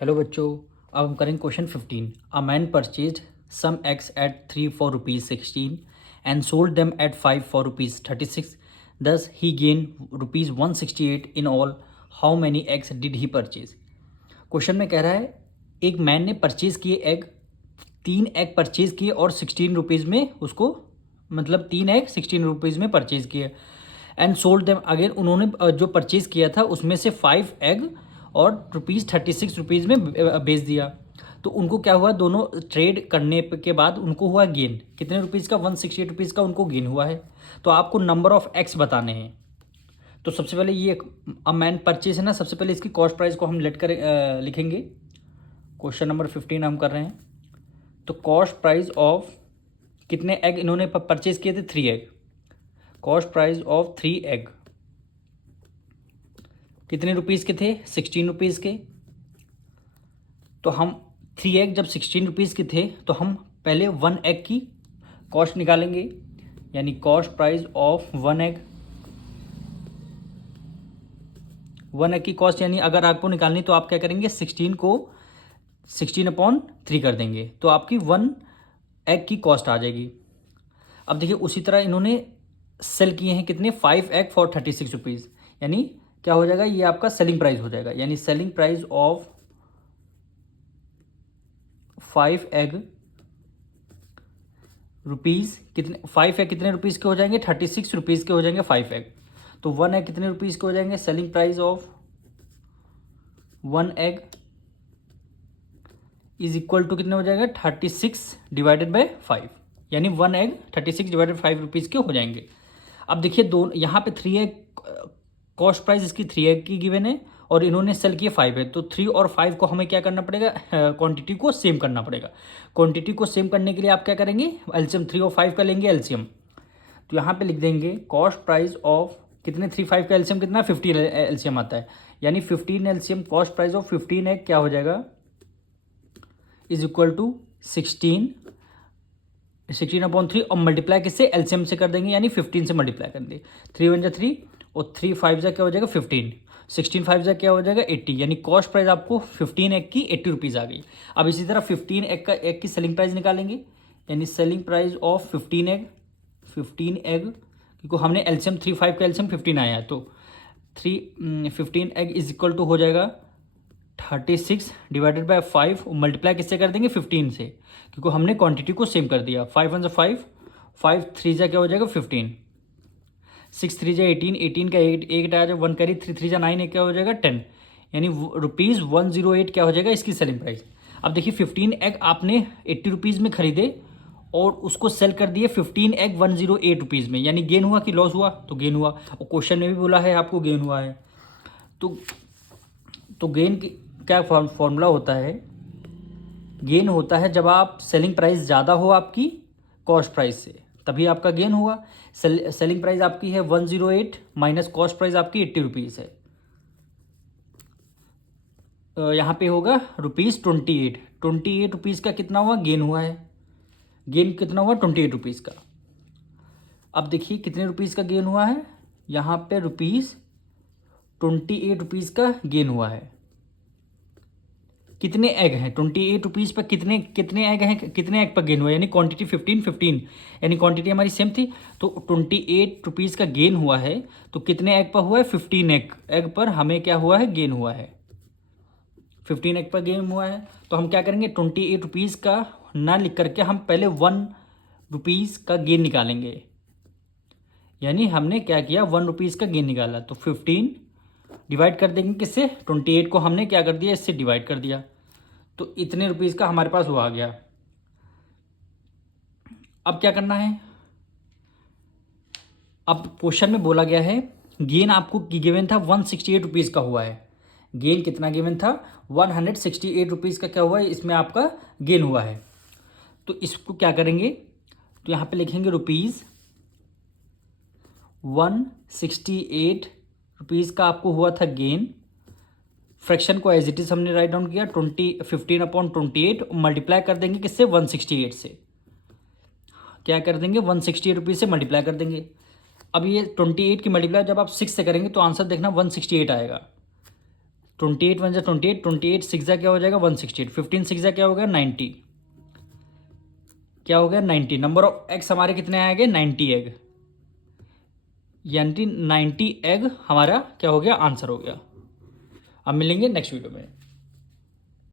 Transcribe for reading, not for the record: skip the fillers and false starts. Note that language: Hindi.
हेलो बच्चों, अब हम करेंगे question 15। A man purchase some eggs at 3 for rupees 16 and sold them at 5 for rupees 36। Thus he gain rupees 168 in all. How many eggs did he purchase. Question में कह रहा है एक मैन ने परचेज किए एग, 3 एग परचेज किए और 16 रुपीज़ में उसको, मतलब 3 एग 16 रुपीज़ में परचेज किए। एंड सोल्ड देम अगेन, उन्होंने जो परचेज किया था उसमें से 5 एग और ₹36 में बेच दिया। तो उनको क्या हुआ, दोनों ट्रेड करने के बाद उनको हुआ गेन कितने रुपीज़ का, 168 रुपीज़ का उनको गेन हुआ है। तो आपको नंबर ऑफ एक्स बताने हैं। तो सबसे पहले ये मैन परचेज है ना, सबसे पहले इसकी कॉस्ट प्राइस को हम लिखेंगे। क्वेश्चन नंबर 15 हम कर रहे हैं। तो कॉस्ट प्राइस ऑफ कितने एग इन्होंने परचेज किए थे, 3 egg. Cost price of 3 egg कितने रुपीज़ के थे, 16 रुपीज़ के। तो हम 3 एग जब 16 रुपीज़ के थे तो हम पहले 1 एग की कॉस्ट निकालेंगे, यानी cost price of 1 egg. 1 egg की कॉस्ट यानी अगर आपको निकालनी तो आप क्या करेंगे, 16 को 16/3 कर देंगे तो आपकी 1 एग की कॉस्ट आ जाएगी। अब देखिए उसी तरह इन्होंने सेल किए हैं कितने, 5 एग फॉर 36 रुपीज़, यानी क्या हो जाएगा, ये आपका सेलिंग प्राइस हो जाएगा। यानी selling price of 5 egg rupees कितने, 5 एग कितने रुपीज़ के हो जाएंगे, 36 रुपीज़ के हो जाएंगे 5 एग। तो 1 एग कितने रुपीज़ के हो जाएंगे, selling price of 1 egg is equal to कितने हो जाएगा, 36/5, यानी 1 एग 36/5 रुपीज़ के हो जाएंगे। अब देखिए दो यहाँ पे 3 एग कॉस्ट प्राइस इसकी 3 एग की गिवन है और इन्होंने सेल किए 5 है। तो 3 और 5 को हमें क्या करना पड़ेगा, क्वांटिटी को सेम करना पड़ेगा। क्वांटिटी को सेम करने के लिए आप क्या करेंगे, एलसीएम 3 और 5 का लेंगे एलसीएम। तो यहाँ पे लिख देंगे कॉस्ट प्राइस ऑफ कितने, 3 5 का एलसीएम कितना, 15 एलसीएम आता है। यानी 15 LCM cost price of 15 egg क्या हो जाएगा, इज इक्वल टू 16/3 और मल्टीप्लाई किससे, एलसीएम से कर देंगे, यानी 15 से मल्टीप्लाई कर देंगे। 3 1 3 और 3 5 क्या हो जाएगा 15, 16 5 क्या हो जाएगा 80, यानी कॉस्ट प्राइस आपको 15 एग की 80 रुपीज़ आ गई। अब इसी तरह 15 एग की सेलिंग प्राइस निकालेंगे, यानी सेलिंग प्राइस ऑफ 15 एग क्योंकि हमने एलसीएम 3 5 का एलसीएम 15 आया है। तो 15 एग इज इक्वल टू हो जाएगा 36/5 मल्टीप्लाई किससे कर देंगे, 15 से, क्योंकि हमने क्वांटिटी को सेम कर दिया। 5 1 5, 5 3 क्या हो जाएगा 15, 6 3 18, 18 का 8 आ जाएगा, 1 कैरी, 3 3 9 क्या हो जाएगा 10, यानी ₹108 क्या हो जाएगा इसकी सेलिंग प्राइस। अब देखिए 15 एग आपने 80 रुपीज़ में खरीदे और उसको सेल कर दिए 15 एग 108 रुपीज़ में, यानी गेन हुआ कि लॉस हुआ, तो गेन हुआ। और क्वेश्चन में भी बोला है आपको गेन हुआ है। तो गेन क्या फॉर्मूला होता है, गेन होता है जब आप सेलिंग प्राइस ज़्यादा हो आपकी कॉस्ट प्राइस से, तभी आपका गेन हुआ। सेलिंग प्राइस आपकी है 108 माइनस कॉस्ट प्राइस आपकी 80 रुपीज़ है। यहाँ पे होगा ₹28, 28 रुपीज़ का कितना हुआ, गेन हुआ है। गेन कितना हुआ, 28 रुपीज़ का। अब देखिए कितने रुपीज़ का गेन हुआ है, यहाँ पे ₹28 रुपीज़ का गेन हुआ है। कितने एग हैं, 28 रुपीज़ पर कितने कितने एग हैं, कितने एग पर गेन हुआ, यानी क्वांटिटी 15 15, यानी क्वांटिटी हमारी सेम थी। तो 28 रुपीज़ का गेन हुआ है, तो कितने एग पर हुआ है, 15 एग पर हमें क्या हुआ है, गेन हुआ है। 15 एग पर गेन हुआ है। तो हम क्या करेंगे, 28 रुपीज़ का ना लिख करके हम पहले 1 रुपीज़ का गेन निकालेंगे, यानी हमने क्या किया, 1 रुपीज़ का गेन निकाला। तो 15 डिवाइड कर देंगे किससे, 28 को हमने क्या कर दिया, इससे डिवाइड कर दिया, तो इतने रुपीज़ का हमारे पास वो आ गया। अब क्या करना है, अब क्वेश्चन में बोला गया है गेन आपको गिवन था 168 रुपीज़ का हुआ है। गेन कितना गिवन था, 168 रुपीज़ का क्या हुआ है, इसमें आपका गेन हुआ है। तो इसको क्या करेंगे, तो यहाँ पे लिखेंगे ₹168 का आपको हुआ था गेन। फ्रैक्शन को एज इट इज हमने राइट डाउन किया, 15/28 मल्टीप्लाई कर देंगे किससे, 168 से। क्या कर देंगे, 168 रुपीज़ से मल्टीप्लाई कर देंगे। अब ये 28 की मल्टीप्लाई जब आप 6 से करेंगे तो आंसर देखना 168 आएगा। 28 वन जा 28, 28 सिक्स जा क्या हो जाएगा 168, 15 सिक्स जा क्या हो गया 90, क्या हो गया 90। नंबर ऑफ एग्स हमारे कितने आएंगे 90 एग, यानी 90 एग हमारा क्या हो गया आंसर हो गया। अब मिलेंगे नेक्स्ट वीडियो में।